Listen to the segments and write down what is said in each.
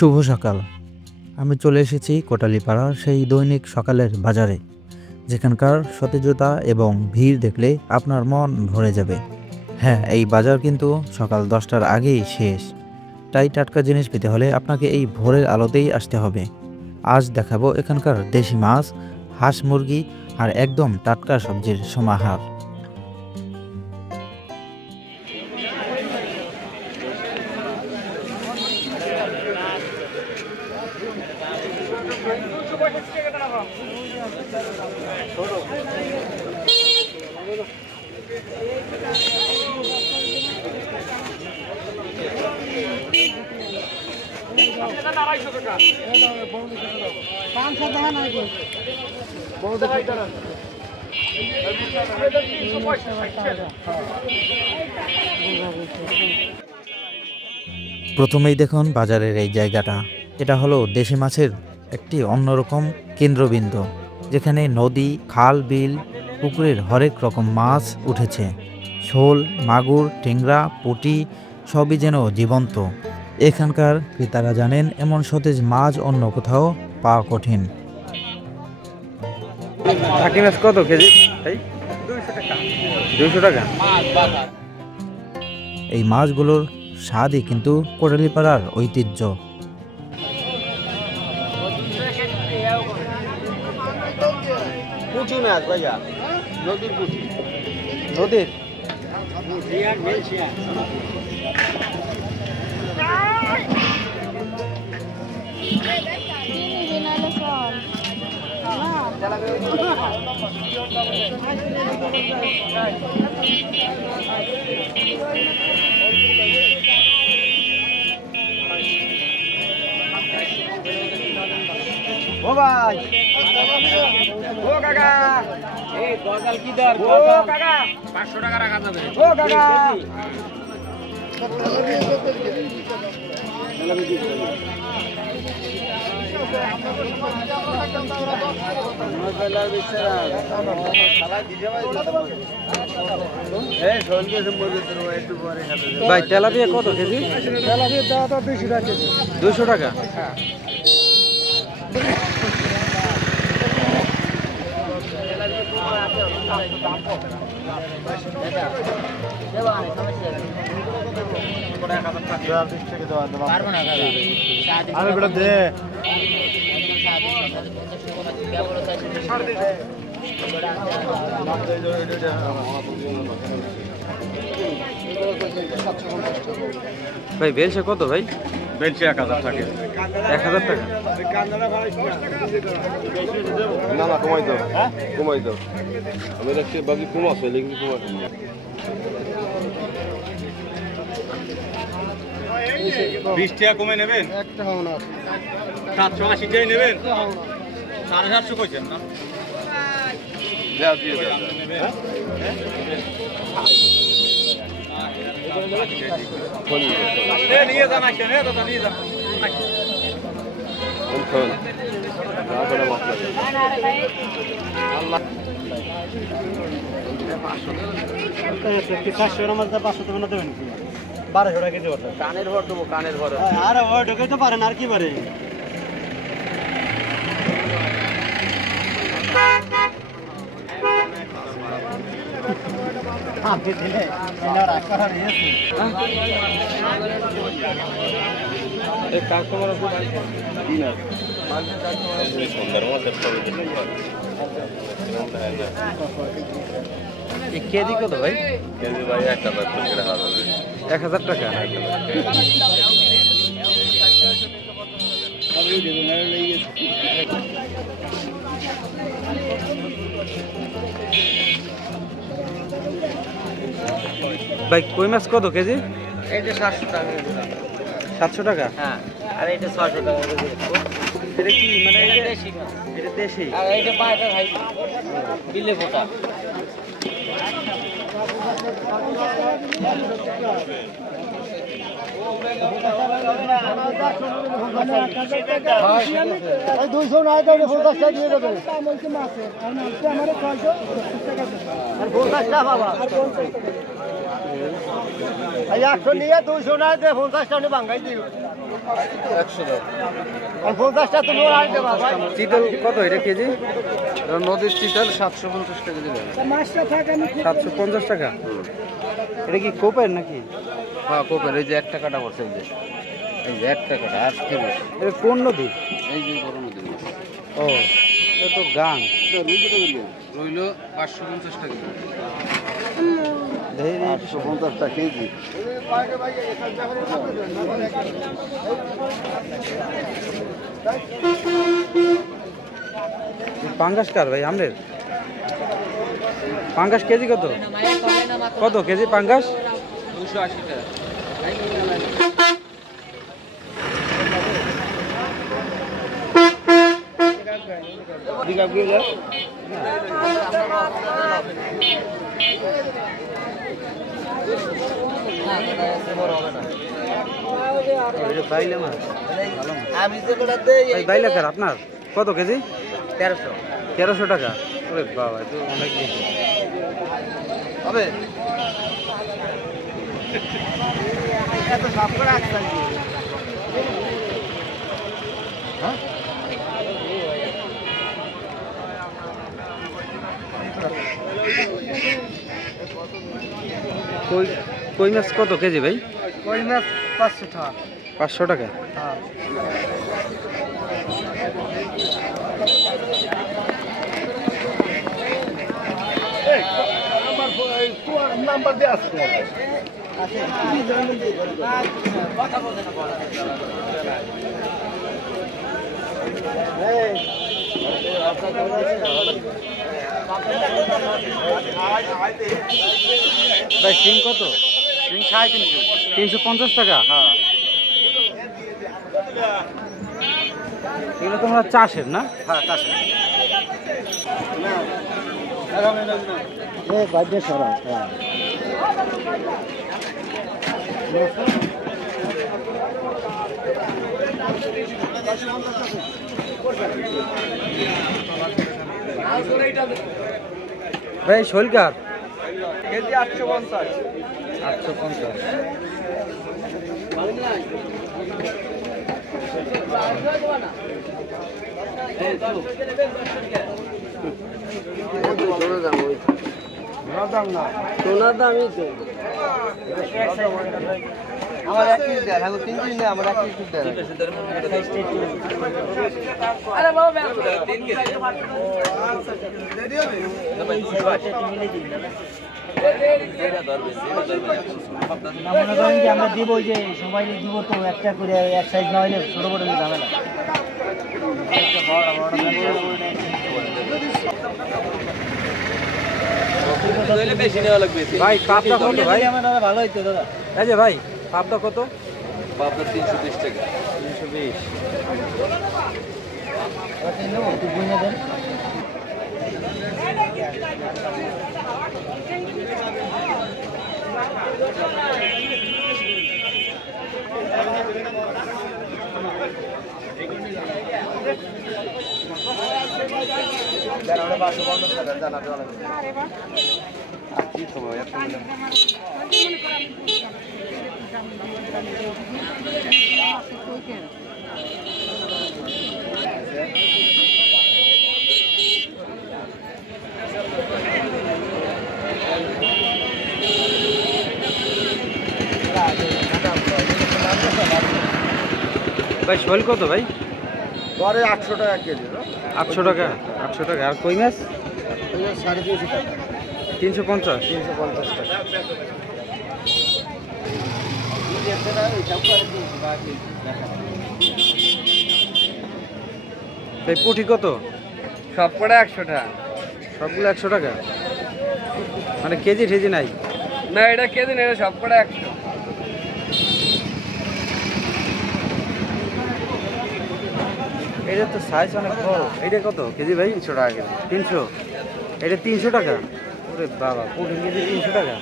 শুভ সকাল। আমি চলে এসেছি কোটালীপাড়ার সেই দৈনিক সকালের বাজারে, যেখানকার সতেজতা এবং ভিড় দেখলে আপনার মন ভরে যাবে। হ্যাঁ, এই বাজার কিন্তু সকাল 10টার আগেই শেষ। তাই টাটকা জিনিস পেতে হলে আপনাকে এই ভোরের আলোতেই আসতে হবে। আজ দেখাবো এখানকার দেশি মাছ, হাঁস মুরগি আর একদম টাটকা সবজির সমাহার। প্রথমেই দেখুন বাজারের এই জায়গাটা। এটা হলো দেশি মাছের একটি অন্যরকম কেন্দ্রবিন্দু, যেখানে নদী, খাল, বিল, পুকুরের হরেক রকম মাছ উঠেছে। শোল, মাগুর, টেংরা, পুঁটি সবই যেন জীবন্ত। এখানকার ক্রেতারা জানেন এমন সতেজ মাছ অন্য কোথাও পাওয়া কঠিন। টাকি মাছ কত কেজি? 200 টাকা। এই মাছগুলোর স্বাদই কিন্তু কোটালীপাড়ার ঐতিহ্য। পুঁটি মাছ ভাইয়া, নদীর পুঁটি। নদীর ও ভাই, ও কাকা, এই গজাল কি দর? ও কাকা, 500 টাকা রাখা যাবে। ও কাকা, ভাই তেলাপিয়া কত কেজি? তেলাপিয়া 200 টাকা। ভাই বেলসা কত ভাই? বেলসা 1000 টাকা। 1000 টাকা? না না, কমাই দাও, কমাই দাও। আমি দেখছি বাকি কম আছে, লেকিন কমাই 20 টাকা কমে নেবেন? 780 টাকাই নেবেন? 750 কইছেন না? দেয়া দিয়ে দেয়া। নিয়ে যান, আসেন, দাদা নিয়ে যান। কানের ভর দেবো, কানের ভর। আরে ভর ঢুকে তো পারেন, আর কি পারে? আপনি দিলে রাগ করা নিয়েছি। কাস্টমার কেজি কত ভাই? কেজি ভাই 1000 টাকা। 1000 টাকা। ভাই কই মাছ কত কেজি? এটা 700 টাকা। 700 টাকা? হ্যাঁ, আর এটা 600 টাকা কেজি। এটা কি মানে? এটা দেশি মাছ। এটা দেশি। আর এটা পায়টা ভাই বিলে ফোটা। একশো নিয়ে 200 না 50 টাকা ভাঙ্গাই দিও। 100 টাকা। চিতল কত এটা কেজি? এটা নদীর চিতল 750 টাকা দিলেন। 750 টাকা। এটা কি কোপের নাকি? হ্যাঁ কোপের, এই যে 1 টাকাটা বসে, এই যে 1 টাকাটা 8 এটা কোন নদী? এই যে বড় নদীর মাছ। ও এটা তো গাং। রইল 550 টাকা। দেখি 850 টাকা কেজি। পাঙ্গাস কার ভাই আমনের? পাঙ্গাস কেজি কত? কত কেজি পাঙ্গাস? 280 টাকা। বাইলে মাছ আমি যে কটা দেই ভাই বাইলে কার আপনার? কত কেজি? 1300 1300 টাকা। ওরে বাবা তো অনেক বেশি হবে। এত সব করে আসছেন কি? কই কই মাছ কত কেজি ভাই? কই মাছ 500 টাকা। 500 টাকা। হ্যাঁ। নাম্বার দিয়ে আসছে। কথা বলতে না বলা। ভাই শিং কত? শিং 350। 350 টাকা। হ্যাঁ। এগুলো তোমরা চাষের না? হ্যাঁ চাষে। বাজে সরা। হ্যাঁ ভাই শৈলকার কেজি 850। 850। সোনার দামই তো। আমার 1 কেজি দেন, এখন 3 কেজি না, আমার 1 কেজি দেন। আরে বাবা মেরা 3 কেজি। মনে করেন যে আমরা দিব যে সবাই দিব তো একটা করে এক সাইজ না হলে ছোট বড় ঝামেলা। ভাই পাবদা কত ভাই? ভালো হইতো দাদা। এই যে ভাই পাবদা কত? পাবদা 320 টাকা। 320। একটু বুঝে দেন। ভাই শোল কত ভাই? গড়ে 800 টাকা কেজি। 800 টাকা। 800 টাকা। আর কই মাছ? 350 টাকা। 350। 350 টাকা। ভাই পুঁটি কত? সব করে 100 টাকা। সবগুলো 100 টাকা। মানে কেজি ঠেজি নাই? না এটা কেজি না, এটা সব করে 100। এটা তো সাইজ অনেক বড়। এটা কত কেজি ভাই? 300 টাকা কেজি। 300। এটা 300 টাকা। ওরে বাবা পুঁটি কেজি 300 টাকা।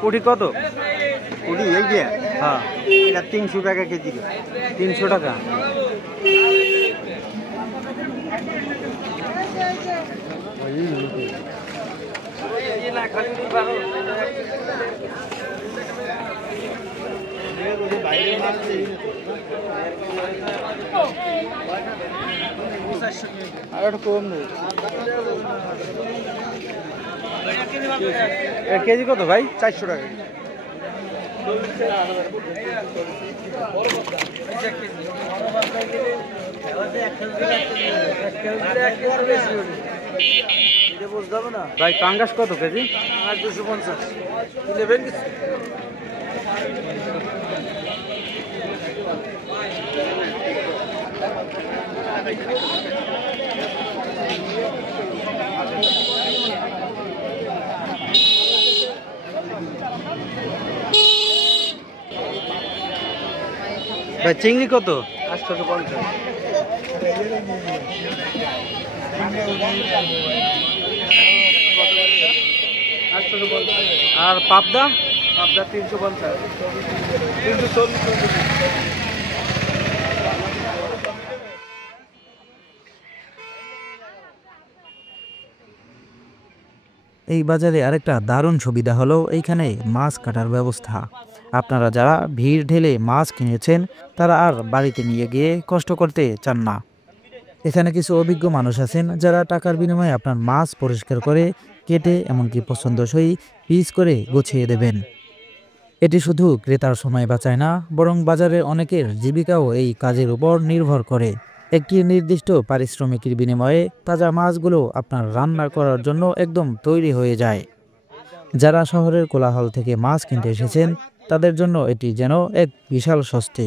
পুঁটি কত? পুরি এই যে হ্যাঁ, এটা 300 টাকা কেজি। 300 টাকা। আর একটু কম নেই। কেজি কত ভাই? 400 টাকা। ভাই পাঙ্গাস কত কেজি? 250 নেবেন কিছু? ভাই চিংড়ি কত? 850। আর পাবদা? আপনার 350, 340। এই বাজারে আরেকটা দারুণ সুবিধা হলো এইখানে মাছ কাটার ব্যবস্থা। আপনারা যারা ভিড় ঢেলে মাছ কিনেছেন তারা আর বাড়িতে নিয়ে গিয়ে কষ্ট করতে চান না। এখানে কিছু অভিজ্ঞ মানুষ আছেন যারা টাকার বিনিময়ে আপনার মাছ পরিষ্কার করে কেটে এমনকি পছন্দসই পিস করে গুছিয়ে দেবেন। এটি শুধু ক্রেতার সময় বাঁচায় না, বরং বাজারের অনেকের জীবিকাও এই কাজের উপর নির্ভর করে। একটি নির্দিষ্ট পারিশ্রমিকের বিনিময়ে তাজা মাছগুলো আপনার রান্না করার জন্য একদম তৈরি হয়ে যায়। যারা শহরের কোলাহল থেকে মাছ কিনতে এসেছেন তাদের জন্য এটি যেন এক বিশাল স্বস্তি।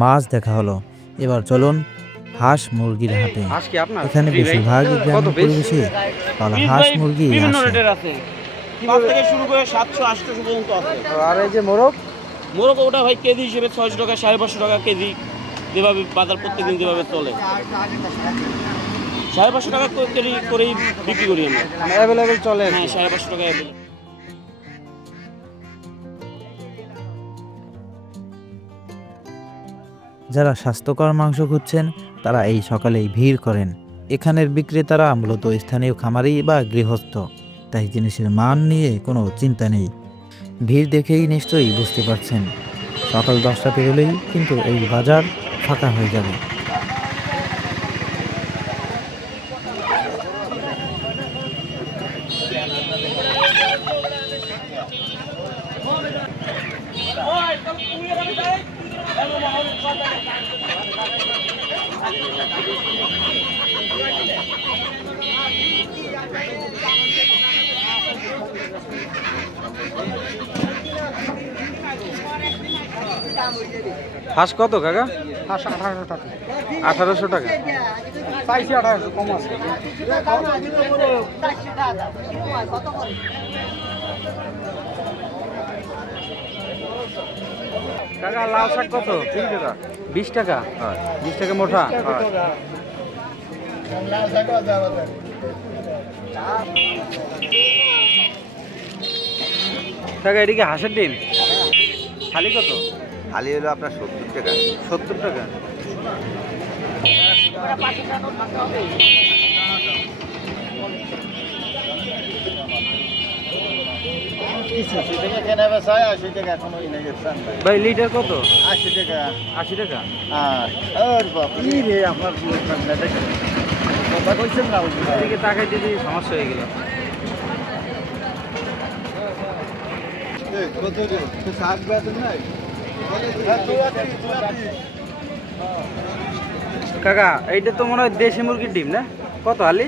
মাছ দেখা হলো, এবার চলুন হাঁস মুরগির হাটে। হাঁস কি আপনার? এখানে বেশিরভাগই গ্রামীণ পরিবেশে পালা হাঁস মুরগি বিভিন্ন আসে। রেটের আছে, 5 থেকে শুরু করে 700 800 পর্যন্ত আছে। আর এই যে মোরগ? মোরগ ওটা ভাই কেজি হিসেবে 600 টাকা 550 টাকা কেজি, যেভাবে বাজার প্রত্যেকদিন যেভাবে চলে 550 টাকা কেজি করেই বিক্রি করি আমরা। অ্যাভেলেবেল চলে? হ্যাঁ 550 টাকা। যারা স্বাস্থ্যকর মাংস খুঁজছেন তারা এই সকালেই ভিড় করেন। এখানের বিক্রেতারা মূলত স্থানীয় খামারি বা গৃহস্থ, তাই জিনিসের মান নিয়ে কোনো চিন্তা নেই। ভিড় দেখেই নিশ্চয়ই বুঝতে পারছেন সকাল 10টা পেরোলেই কিন্তু এই বাজার ফাঁকা হয়ে যাবে। হাঁস কত কাকা? 1800 টাকা। 1800 টাকা। চাইছি 1800, কম আছে। কাকা লাল শাক কত? 20 টাকা। 20 টাকা? 20 টাকা মোটা? কাকা এদিকে হাঁসের ডিম খালি কত? খালি হলো আপনার 70 টাকা। 70 টাকা। ভাই লিটার কত? 80 টাকা। 80 টাকা। এদিকে তাকাই দিদি সমস্যা হয়ে গেল। কাকা এইটা তো মনে হয় দেশি মুরগির ডিম না? কত আলি?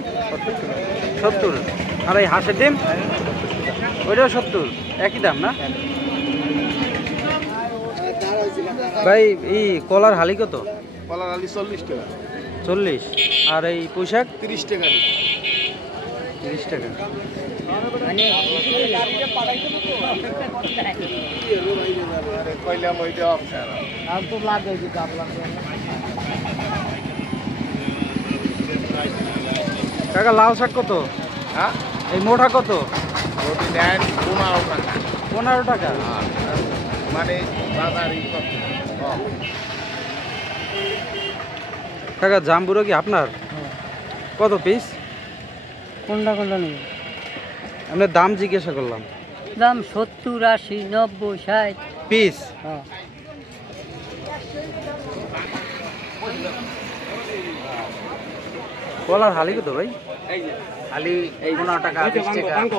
70। আর এই হাঁসের ডিম ওইটাও 70, একই দাম না? ভাই এই কলার হালি কত? কলার আলি 40 টাকা। 40। আর এই পোশাক? 30 টাকা। 30 টাকা। কাকা লাল শাক কত? হ্যাঁ এই মোটা কত? রুটি নেন 15 টাকা 15 টাকা। মানে বাজারই কত কাকা জাম্বুরা কি আপনার? কত পিস? কোনটা কোনটা নেই? আপনার দাম জিজ্ঞাসা করলাম। দাম 70, 80, 90, 60। পিস? হ্যাঁ। কলার হালি কত ভাই? খালি 15 টাকা 20 টাকা।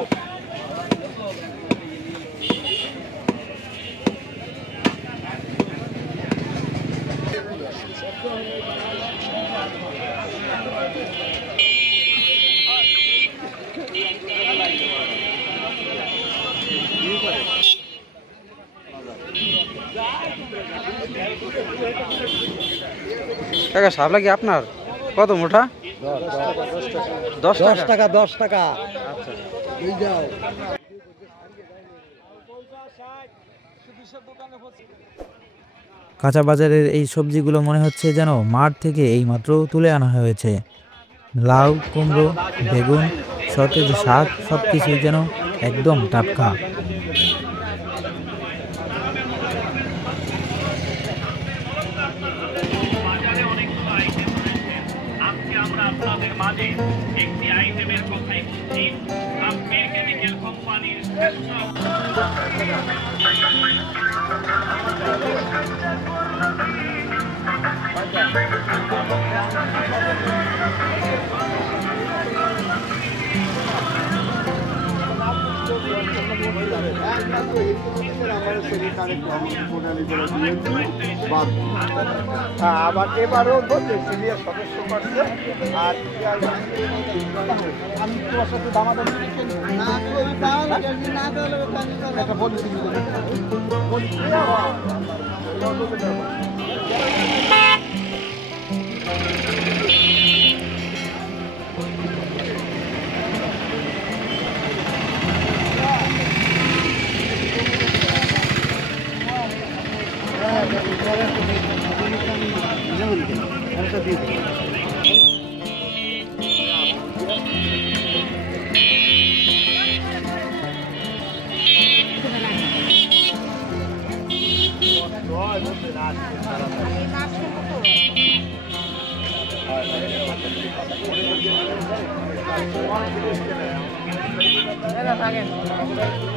কাকা শাপলা কি আপনার? কত মোটা? 10 টাকা। 10 টাকা। আচ্ছা। কাঁচা বাজারের এই সবজিগুলো মনে হচ্ছে যেন মাঠ থেকে এইমাত্র তুলে আনা হয়েছে। লাউ, কুমড়ো, বেগুন, সতেজ শাক সব কিছুই যেন একদম টাটকা। আবার এবারও সিনিয়র সদস্য করছে আর আমি তোমার সাথে দামাদামি একটা বলেছি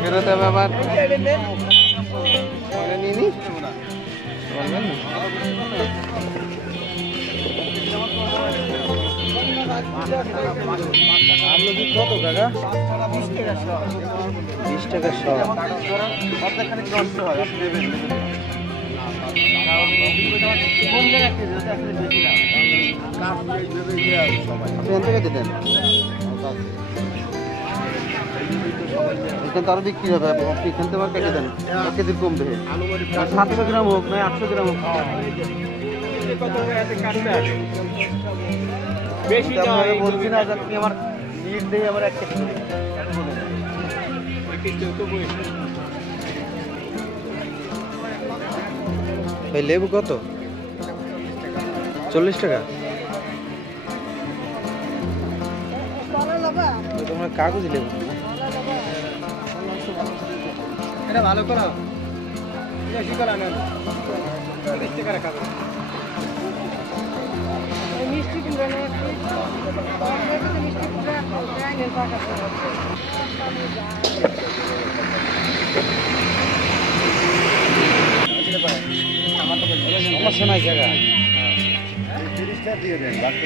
বেরোতে হবে আবার নিনি আমলকি কত কাকা? 20 টাকা শ। এখান থেকে দিতেন এখান তো আরো বিক্রি হবে। আপনি এখান থেকে আবার কেটে দেন 1 কেজির কম দেবে। 700 গ্রাম হোক না 800 গ্রাম হোক। বেশি বলছি না যে আপনি আমার লিড দিয়ে আমার 1 কেজি ভাই লেবু কত? 40 টাকা। তোমরা কাগজি লেবু এটা ভালো করো বেশি করা না 30 টাকা রাখা মিষ্টি কিনবে না? মিষ্টি কিনবে সমস্যা নাই জায়গা। দিয়ে দেন রাখতে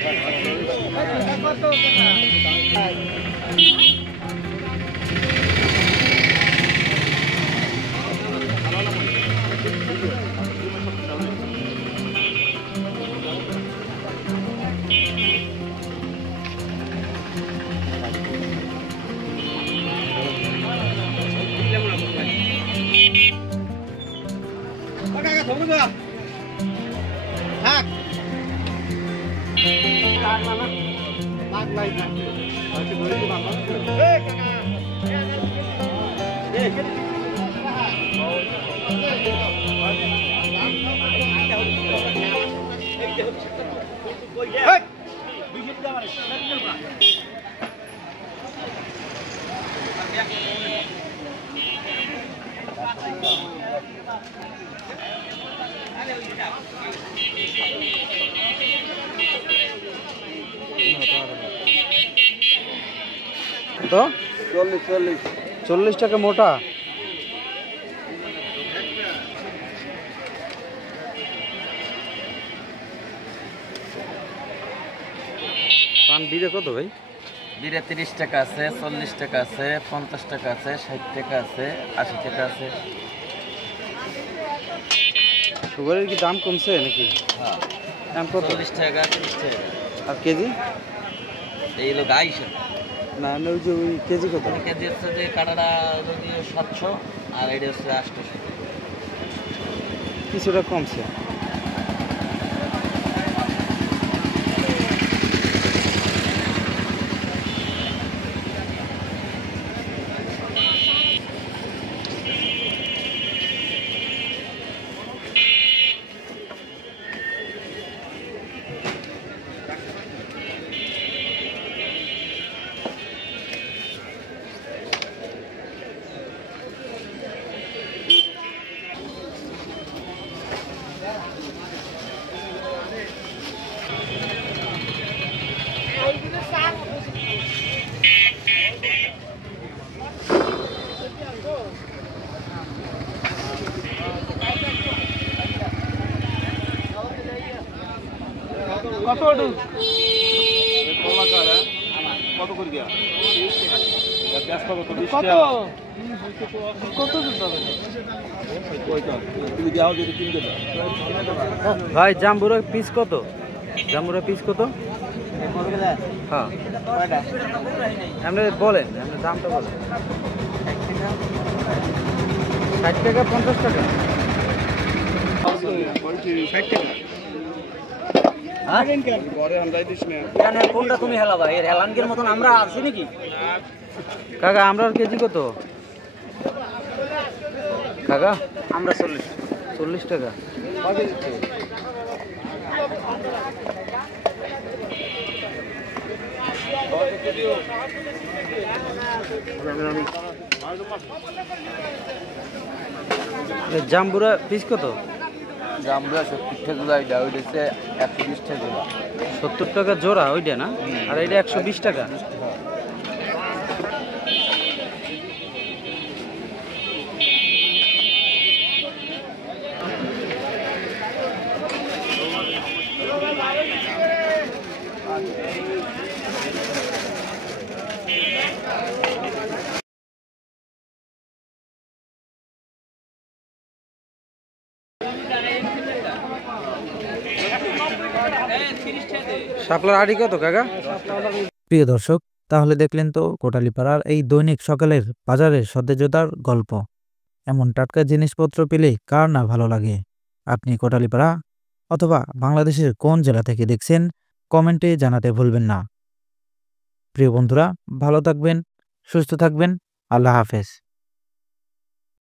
তো 40 40 টাকা মোটা। পান বিড়ে কত ভাই? বিড়ে 30 টাকা আছে, 40 টাকা আছে, 50 টাকা আছে, 60 টাকা আছে, 80 টাকা আছে। সুগারের কি দাম কমছে নাকি? হ্যাঁ, দাম কত? 40 টাকা, 30 টাকা। আর কেজি? এই হলো গাইছে। না না, ওই যে ওই কেজি কত? কেজি হচ্ছে যে কাটাটা হলো 700 আর এটা হচ্ছে 800। কিছুটা কমছে। কত ওটু? কত করে দিয়া কত? কত দিতে হবে? তুমি যাও যদি কিনতে দাও ভাই জাম্বুরা পিস কত? জাম্বুরা পিস কত? হ্যাঁ আপনি বলেন, আপনি দামটা বলেন। 60 টাকা 50 টাকা? কোনটা তুমি হেলাবা? এর হেলানকের মতন আমরা আছি নাকি? কাকা আমরা কেজি কত? কাকা আমরা 40। 40 টাকা। জাম্বুরা পিস কত? জামরা 70 টাকা জোড়া, এটা হচ্ছে 120 টাকা জোড়া। 70 টাকা জোড়া ওইটা না? আর এটা 120 টাকা। শাপলার আড়ি কত কাকা? প্রিয় দর্শক, তাহলে দেখলেন তো কোটালীপাড়ার এই দৈনিক সকালের বাজারের সতেজতার গল্প। এমন টাটকা জিনিসপত্র পেলে কার না ভালো লাগে। আপনি কোটালীপাড়া অথবা বাংলাদেশের কোন জেলা থেকে দেখছেন কমেন্টে জানাতে ভুলবেন না। প্রিয় বন্ধুরা, ভালো থাকবেন, সুস্থ থাকবেন। আল্লাহ হাফেজ।